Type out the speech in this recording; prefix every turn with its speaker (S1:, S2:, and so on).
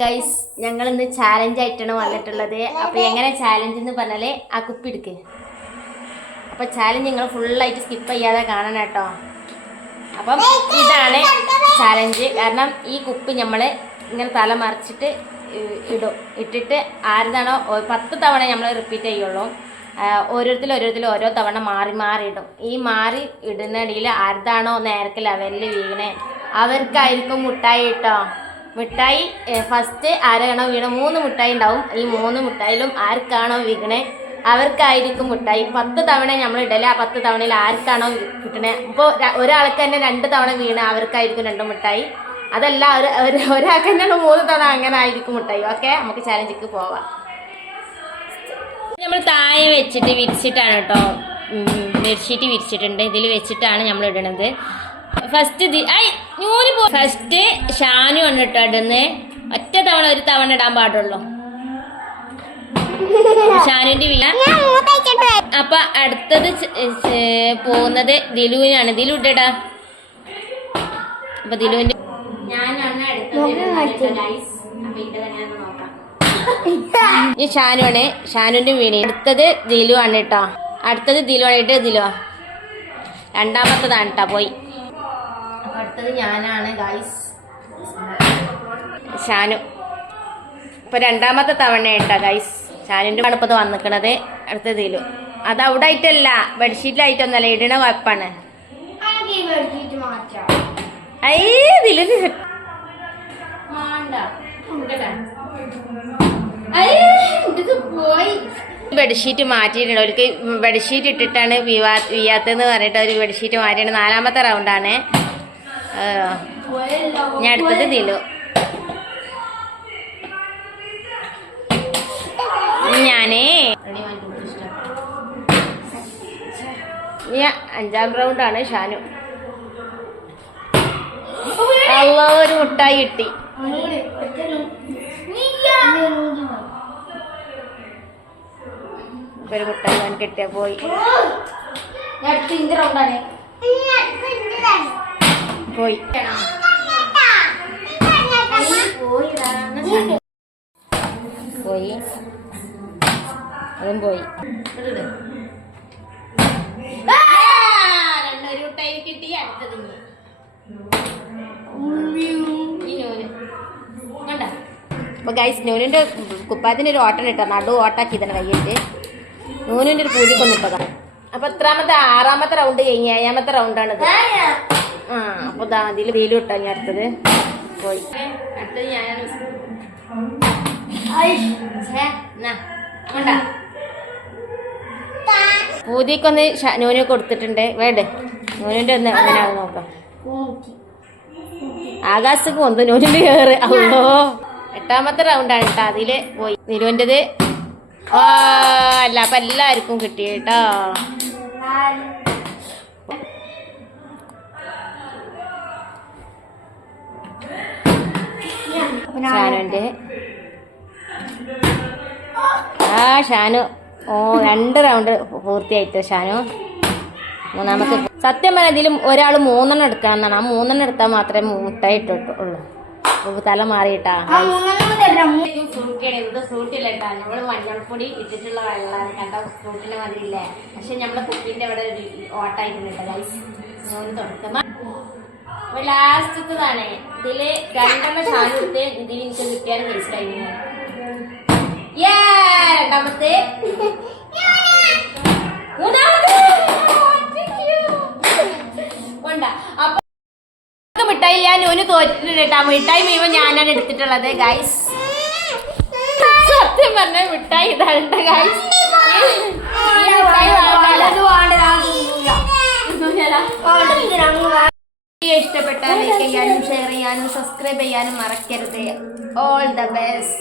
S1: Guys ഞങ്ങൾ ഇന്ന് challenge ആയിട്ടാണ് വന്നിട്ടുള്ളത്. അപ്പൊ എങ്ങനെ ചാലഞ്ച് എന്ന് പറഞ്ഞാൽ ആ കുപ്പി എടുക്ക്. അപ്പൊ ചാലഞ്ച് നിങ്ങൾ ഫുള്ളായിട്ട് സ്കിപ്പ് ചെയ്യാതെ കാണണം കേട്ടോ. അപ്പം ഇതാണ് ചാലഞ്ച് കാരണം ഈ കുപ്പി നമ്മൾ ഇങ്ങനെ തല മറിച്ചിട്ട് ഇടും. ഇട്ടിട്ട് ആരുതാണോ പത്ത് തവണ നമ്മൾ റിപ്പീറ്റ് ചെയ്യുള്ളൂ. ഓരോരുത്തരും ഓരോരുത്തരും ഓരോ തവണ മാറി മാറി ഇടും. ഈ മാറി ഇടുന്നിടയിൽ ആരുതാണോ നേരത്തെ ലെവലിൽ വീണേ. അവർക്കായിരിക്കും മുട്ടായി കേട്ടോ. മിഠായി ഫസ്റ്റ് ആരാണോ വീണ മൂന്ന് മിഠായി ഉണ്ടാവും. ഈ മൂന്ന് മിഠായിലും ആർക്കാണോ വീണേ? അവർക്കായിരിക്കും മിഠായി. പത്ത് തവണ നമ്മൾ ഇടല ആ പത്ത് തവണയിൽ ആർക്കാണോ കിട്ടണേ? ഇപ്പോൾ ഒരാൾക്ക് തന്നെ രണ്ട് തവണ വീണ അവർക്കായിരിക്കും രണ്ട് മിഠായി. അതല്ല ഒരു ഒരു- ഒരാൾക്ക് തന്നെ മൂന്ന് തവണ അങ്ങനെ ആയിരിക്കും മിഠായി. ഓക്കെ? നമുക്ക് ചാലഞ്ചിക്ക് പോവാം. നമ്മൾ താഴെ വെച്ചിട്ട് വിരിച്ചിട്ടാണ് കേട്ടോ. ബെഡ്ഷീറ്റ് വിരിച്ചിട്ടുണ്ട്. ഇതിൽ വെച്ചിട്ടാണ് നമ്മൾ ഇടണത്. ഫസ്റ്റ് ഐ നൂൽ പോ ഫസ്റ്റ് ഷാനു ആണ് കേട്ടോ ഇടുന്നത് ഒറ്റ തവണ ഒരു തവണ ഇടാൻ പാടുള്ളൂ. ഷാനുവിന്റെ വില അപ്പൊ അടുത്തത് പോകുന്നത് ദിലുവിനാണ്. ദിലു ഇട്ടടാ. അപ്പൊ ദിലുവിന്റെ ഈ ഷാനുവാണ് ഷാനുവിന്റെ വീണി അടുത്തത് ദിലു ആണ് കേട്ടോ. അടുത്തത് ദിലു ആണ് കേട്ടോ ദിലുവാ. രണ്ടാമത്തതാണ് കേട്ടോ പോയി. അടുത്തത് ഞാനാണ് ഗൈസ് ഷാനു. ഇപ്പൊ രണ്ടാമത്തെ തവണ കേട്ടോ ഗൈസ് ഷാനുവിന്റെ ഇത് വന്നിക്കണത്. അടുത്ത ദിലു അത് അവിടെ ആയിട്ടല്ല ബെഡ്ഷീറ്റിലായിട്ടൊന്നല്ല ഇടണ ദിലു ബെഡ്ഷീറ്റ് മാറ്റിയിട്ടുണ്ട്. അവർക്ക് ബെഡ്ഷീറ്റ് ഇട്ടിട്ടാണ് വിവാ വിയാത്തെന്ന് പറഞ്ഞിട്ട് ഒരു ബെഡ്ഷീറ്റ് മാറ്റിയിട്ടുണ്ട്. നാലാമത്തെ റൗണ്ടാണ് ഞാൻ അടുത്തത് ദിലു. ഞാനേ. അഞ്ചാം റൗണ്ടാണ് ഷാനു. അല്ല ഒരു മുട്ടായി കിട്ടി. ഒരു മുട്ടായി കിട്ടിയ പോയി. പോയി. പോയി. അതും പോയി. ഗൈസ് നൂനിന്റെ കുപ്പായത്തിന്റെ ഒരു ഓട്ടം ഇട്ടോ നടു ഓട്ടാക്കി തന്നെ കയ്യിട്ട് നൂനിന്റെ ഒരു പൂജക്കൊന്നും ഇട്ടതാ. അപ്പൊ എത്രാമത്തെ ആറാമത്തെ റൗണ്ട് കഴിഞ്ഞ് ഏഴാമത്തെ റൗണ്ടാണിത് ആ അപ്പൊ ദാ അതിൽ വെയിലും ഇട്ടാ ഞാൻ അടുത്തത് പോയി. അടുത്തത് ഞാൻ. പൂതിക്കൊന്ന് നൂന് കൊടുത്തിട്ടുണ്ട്. വേണ്ടേ നൂനിന്റെ ഒന്ന് എങ്ങനെയാണെന്ന് നോക്കാം. ആകാശക്ക് ഒന്ന് നൂനിന്റെ കയറ് അല്ലോ എട്ടാമത്തെ റൗണ്ടാണ് കേട്ടോ. അതിൽ പോയി. നിലുവിന്റെത് ഓ അല്ല അപ്പൊ എല്ലാവർക്കും കിട്ടി കേട്ടോ. ഷാനുവിന്റെ ആ ഷാനു. ഓ രണ്ട് റൗണ്ട് പൂർത്തിയായിട്ട് ഷാനു. മൂന്നാമത്തെ. സത്യം പറഞ്ഞാൽ ഇതിലും ഒരാൾ മൂന്നെണ്ണം എടുക്കണം എന്നാണ് ആ മൂന്നെണ്ണം എടുത്താൽ മാത്രമേ മുട്ടായി അപ്പൊ തല മാറിയിട്ടാ. ഫ്രൂട്ടിയാണ് ഇത് ഫ്രൂട്ടില്ല കേട്ടാ. നമ്മൾ മഞ്ഞൾപ്പൊടി ഇട്ടിട്ടുള്ള വെള്ളമാണ്. കണ്ട ഫ്രൂട്ടിന്റെ മതിയില്ലേ പക്ഷെ നമ്മളെ കുപ്പിന്റെ അവിടെ ഒരു ഓട്ടായിട്ടുണ്ട് കേട്ടോ ഗൈസ് മൂന്ന് തുടക്കം അപ്പൊ ലാസ്റ്റത്തതാണ് ഇതിൽ രണ്ടെണ്ണം എടുത്ത് ഇതിൽ എനിക്ക് കിട്ടിയാൽ വേസ്റ്റ് രണ്ടാമത്തെ. അപ്പൊ മിഠായി ഞാൻ ഒന്ന് തോറ്റിട്ടുണ്ട് കേട്ടോ. മിഠായി മീമോ ഞാനാണ് എടുത്തിട്ടുള്ളത് ഗൈസ് സത്യം പറഞ്ഞ മിഠായി ഇതാണ് ഗൈസ് വീഡിയോ ഇഷ്ടപ്പെട്ടാൽ ലൈക്ക് ചെയ്യാനും ഷെയർ ചെയ്യാനും സബ്സ്ക്രൈബ് ചെയ്യാനും മറക്കരുത്. All the best